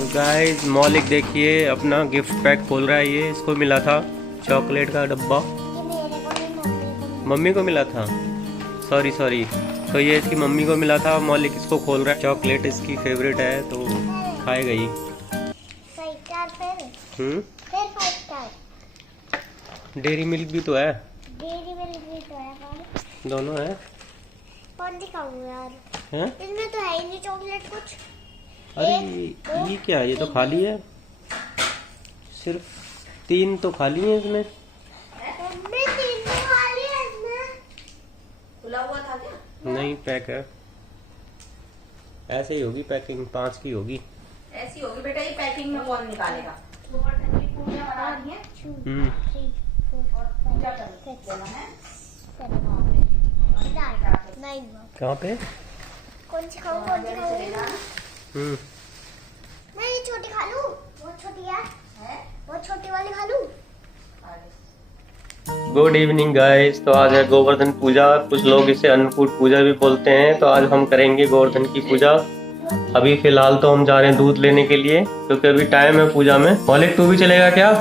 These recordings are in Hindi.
तो गाइस मौलिक देखिए अपना गिफ्ट पैक खोल रहा है। ये इसको मिला था चॉकलेट का डब्बा, मम्मी को मिला था। सॉरी तो ये इसकी मम्मी को मिला था। मौलिक इसको खोल रहा है। चॉकलेट इसकी फेवरेट है तो खाएगा ही। डेयरी मिल्क भी तो है। दोनों है। कौन दिखाऊं यार? हैं? इसमें तो है ही नहीं चॉकलेट कुछ। अरे ये क्या है? ये तो खाली है। सिर्फ 3 तो खाली है इसमें। मम्मी 3 तो खाली है इसमें। खुला हुआ था क्या? नहीं, पैक है। ऐसे ही होगी पैकिंग, 5 की होगी। ऐसी होगी बेटा, ये पैकिंग में कौन निकालेगा? गोवर्धन की पूजा बना रही है। और पूजा कर देना है। नहीं कहाँ पे? कौन सी खाऊं? मैं ये छोटी खा लूं। बहुत छोटी है। बहुत छोटी वाली खा लूं। Good evening guys. तो आज है गोवर्धन पूजा। कुछ लोग इसे अन्नकूट पूजा भी बोलते हैं। तो आज हम करेंगे गोवर्धन की पूजा। अभी फिलहाल तो हम जा रहे हैं दूध लेने के लिए, क्योंकि अभी टाइम है पूजा में। मौलिक तू भी चलेगा क्या?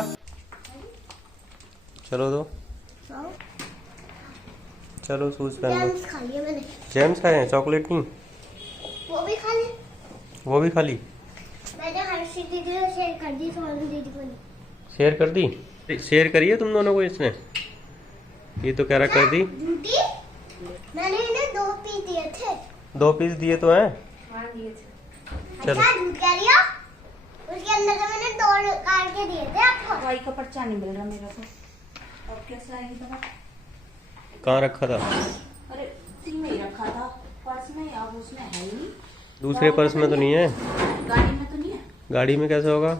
चलो तो चलो शूज पहन लो। खा लिया मैंने। जेम्स खाए हैं, चॉकलेट नहीं। वो भी खा ली। वो भी खा ली। मैंने हर्षी दीदी को शेयर कर दी, सोनू दीदी को नहीं। शेयर कर दी? शेयर करी है तुम दोनों को इसने? ये तो कह रहा कर दी। झूठी। मैंने इन्हें 2 पीस दिए थे। 2 पीस दिए तो हैं। चलो। अच्छा झूठ कह रही हो? उसके अंदर तो मैंने 2 काट के दिए थे आपको। दवाई का पर्चा नहीं मिल रहा मेरा तो। और कैसा है ये दवा? कहाँ रखा था? अरे इसी में ही रखा था, पर्स में। अब उसमें है ही नहीं। दूसरे पर्स में तो नहीं है? गाड़ी में तो नहीं है। गाड़ी में कैसे होगा?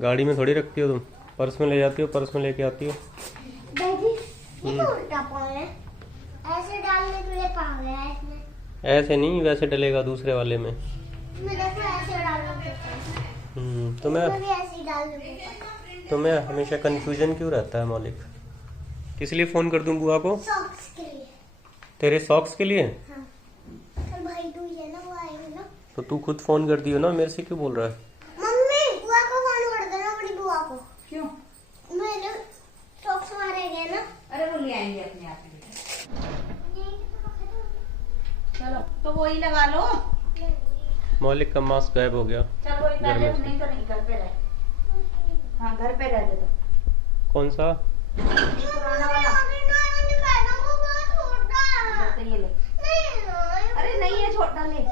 गाड़ी में थोड़ी रखती हो तुम। पर्स में ले जाती हो, पर्स में लेके आती हो। दादी ये तो उल्टा पाँव है। ऐसे डालने के लिए कहा गया है इसमें। ऐसे नहीं, वैसे डलेगा दूसरे वाले में। मैं देखो ऐसे डालना पड़ता है। तुम्हें भी ऐसे ही डालना पड़ता है। तुम्हें हमेशा कंफ्यूजन क्यों रहता है मौलिक? किस लिए फोन कर दूं बुआ को? सॉक्स के लिए। तेरे सॉक्स के लिए? हाँ। कल भाई दूज है ना, वो आएंगे ना। तो तू खुद फोन कर दियो ना, मेरे से क्यों बोल रहा है? मम्मी बुआ को फोन कर देना, बड़ी बुआ को। क्यों? मेरे सॉक्स मारे गए ना। अरे वो ले आएंगे अपने आप ही। चलो तो वही लगा लो। मौलिक का मास्क गायब हो गया। चल वही घर पहले, में से। नहीं तो नहीं, घर पे रह। हाँ घर पे रह दे तो। कौन सा? पुराना वाला। तो ये ले। अरे नहीं है, छोटा ले।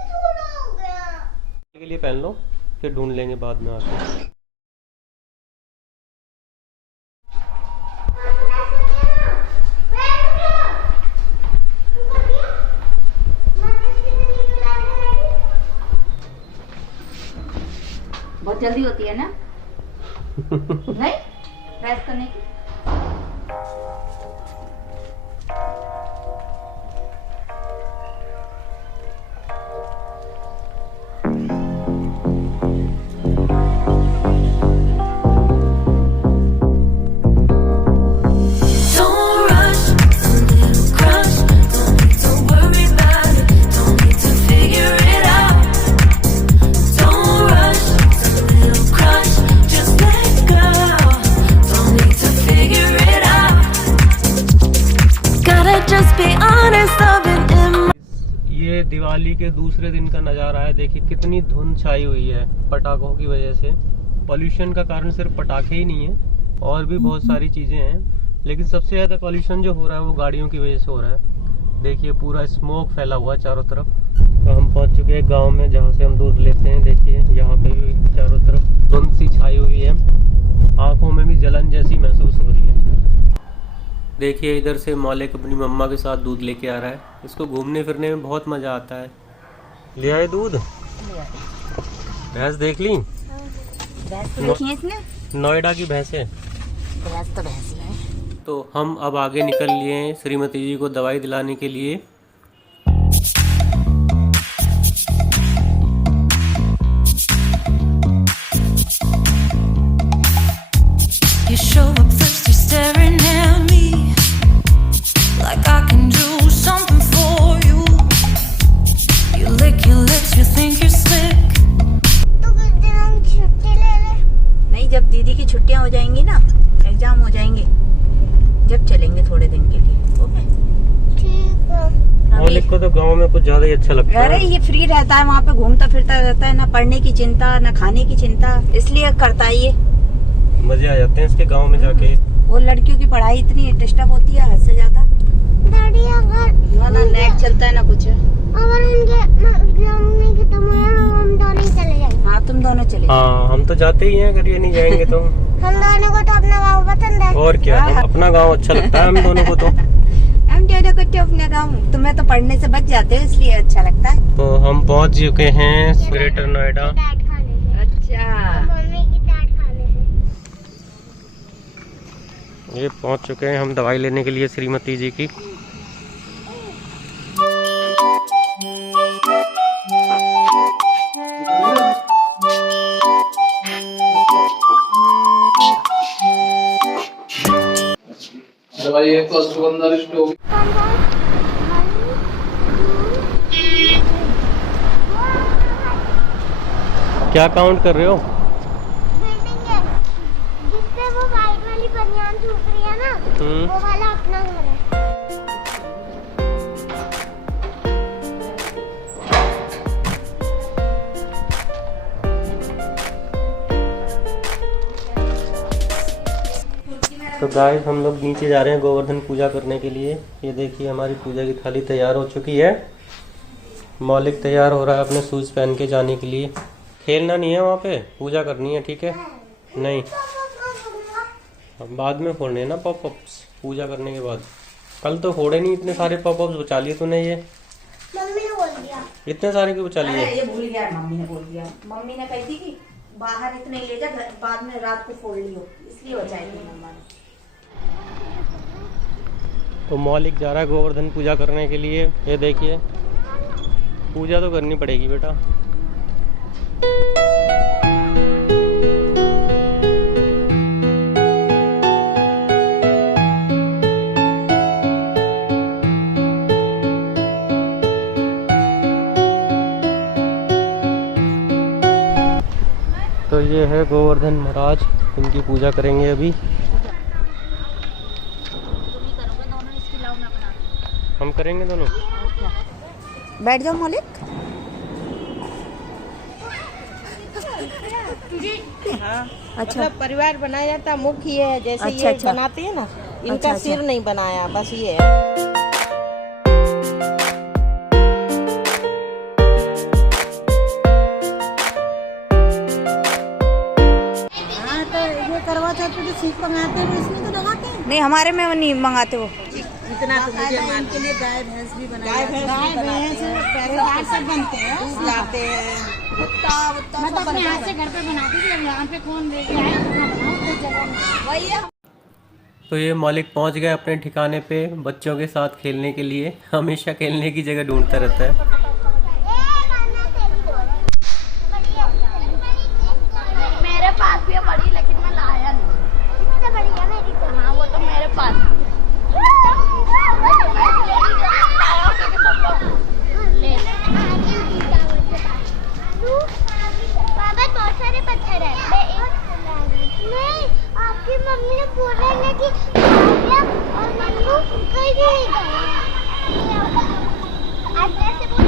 के लिए पहन लो, फिर ढूंढ लेंगे बाद में आके। बहुत जल्दी होती है ना? नहीं प्रेस करने की। ये दिवाली के दूसरे दिन का नज़ारा है। देखिए कितनी धुंध छाई हुई है पटाखों की वजह से। पॉल्यूशन का कारण सिर्फ पटाखे ही नहीं है, और भी बहुत सारी चीज़ें हैं, लेकिन सबसे ज़्यादा पॉल्यूशन जो हो रहा है वो गाड़ियों की वजह से हो रहा है। देखिए पूरा स्मोक फैला हुआ है चारों तरफ। तो हम पहुंच चुके हैं गांव में, जहां से हम दूध लेते हैं। देखिए यहाँ पे भी चारों तरफ धुंध सी छाई हुई है, आँखों में भी जलन जैसी महसूस हो रही है। देखिए इधर से मौलिक अपनी मम्मा के साथ दूध लेके आ रहा है। इसको घूमने फिरने में बहुत मज़ा आता है। ले आए दूध? भैंस देख ली? देखिए इसने नोएडा की भैंस है। भैंस तो भैंस ही है। तो हम अब आगे निकल लिए हैं श्रीमती जी को दवाई दिलाने के लिए। You show up thirsty, staring at me like I can do something for you. You lick your lips, you think you're slick. तो कुछ दिन हम थोड़े दिन के लिए। ओके ठीक है। मौलिक को तो गांव में कुछ ज्यादा ही अच्छा लगता अरे है। ये फ्री रहता है, वहाँ पे घूमता फिरता रहता है, ना पढ़ने की चिंता ना खाने की चिंता, इसलिए करता है ये। मजे आ जाते हैं इसके गांव में जाके। वो लड़कियों की पढ़ाई इतनी डिस्टर्ब होती है हद से ज्यादा, डैडी अगर ना नेट चलता है ना कुछ। अगर उनके एग्जाम नहीं खत्म हुआ तो हम दोनों ही चले जाएंगे। हाँ तुम दोनों चले जाओ। हाँ हम तो जाते ही हैं, अगर ये नहीं जाएंगे तो। हम दोनों को तो अपना गाँव पसंद है। और क्या, हम अपना गांव अच्छा लगता है हम दोनों को तो। हम दोनों को तो अपने गाँव, तुम्हें तो पढ़ने से बच जाते हो इसलिए अच्छा लगता है। तो हम पहुंच चुके हैं ग्रेटर नोएडा। डांट खाने से। अच्छा मम्मी की डांट खाने से। ये पहुंच चुके हैं हम दवाई लेने के लिए श्रीमती जी की। दवाई एक तो अश्वगंधा रिस्ट होगी। क्या काउंट कर रहे हो? बिल्डिंग है जिससे वो वाइट वाली बनियान सूख रही है ना, वो वाला अपना घर है। तो गाइस हम लोग नीचे जा रहे हैं गोवर्धन पूजा करने के लिए। ये देखिए हमारी पूजा की थाली तैयार हो चुकी है। मौलिक तैयार हो रहा है अपने शूज पहन के जाने के लिए। खेलना नहीं है वहाँ पे, पूजा करनी है, ठीक है? नहीं, बाद में फोड़ने हैं ना पॉपअप्स पूजा करने के बाद। कल तो फोड़े नहीं, इतने सारे पॉपअप्स बचा लिए तूने। ये मम्मी ने बोल दिया। इतने सारे क्यों बचा लिए? ये भूल गया, मम्मी ने बोल दिया। मम्मी ने कही थी कि बाहर इतने ले जा, बाद में रात को फोड़ लियो, इसलिए बचाई थी मम्मा ने। तो मौलिक जा रहा है गोवर्धन पूजा करने के लिए। ये देखिए, पूजा तो करनी पड़ेगी बेटा। तो ये है गोवर्धन महाराज, इनकी पूजा करेंगे अभी। हम करेंगे दोनों। बैठ जाओ मौलिक। अच्छा मतलब परिवार बनाया जाता मुख्य ये है, जैसे अच्छा, ये अच्छा। बनाते हैं ना, इनका अच्छा, सिर अच्छा। नहीं बनाया, बस ये है। हाँ तो ये करवा चौथ पे जो सीख मंगाते हैं इसमें तो लगाते हैं। नहीं, हमारे में नहीं मंगाते वो। इतना तो मुझे इनके लिए गाय भैंस भी बनाया, गाय भैंस परिवार से बनते हैं, दूध लाते हैं। मतलब अपने हाथ से घर पे बनाती थी, अब यहाँ पे कौन लेके आए तो बनाओ, कोई जगह नहीं। वही है। तो ये मौलिक पहुंच गए अपने ठिकाने पे बच्चों के साथ खेलने के लिए। हमेशा खेलने की जगह ढूंढता रहता है। मेरे पास भी है बड़ी, लेकिन मैं लाया नहीं। कितने बड़ी है मेरी तो? हाँ वो तो मेरे पास पापा बहुत सारे पत्थर है। नहीं, आपकी मम्मी ने बोला ना कि और मम्मू कहीं भी नहीं गया। अंदर से बोल,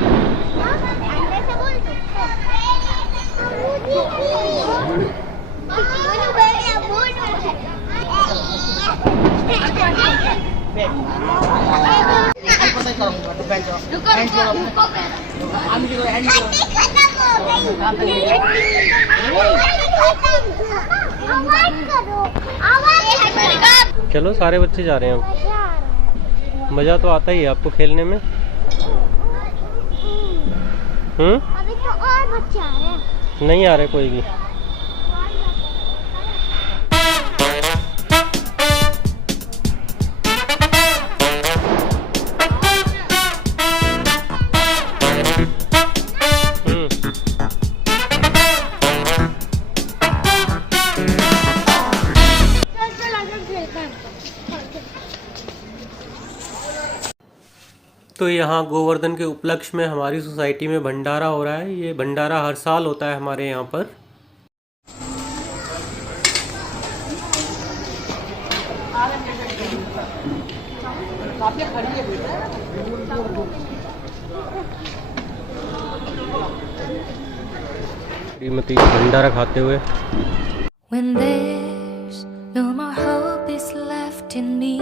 अंदर से बोल दो। चलो सारे बच्चे जा रहे हैं अब। मजा तो आता ही है आपको खेलने में। अभी तो और बच्चे आ रहे हैं। नहीं आ रहे कोई भी। तो यहाँ गोवर्धन के उपलक्ष्य में हमारी सोसाइटी में भंडारा हो रहा है। ये भंडारा हर साल होता है हमारे यहाँ पर। काफी खड़ी है बेटा। श्रीमती भंडारा खाते हुए। When there's no more hope is left in me,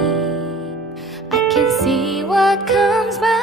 I can see what comes by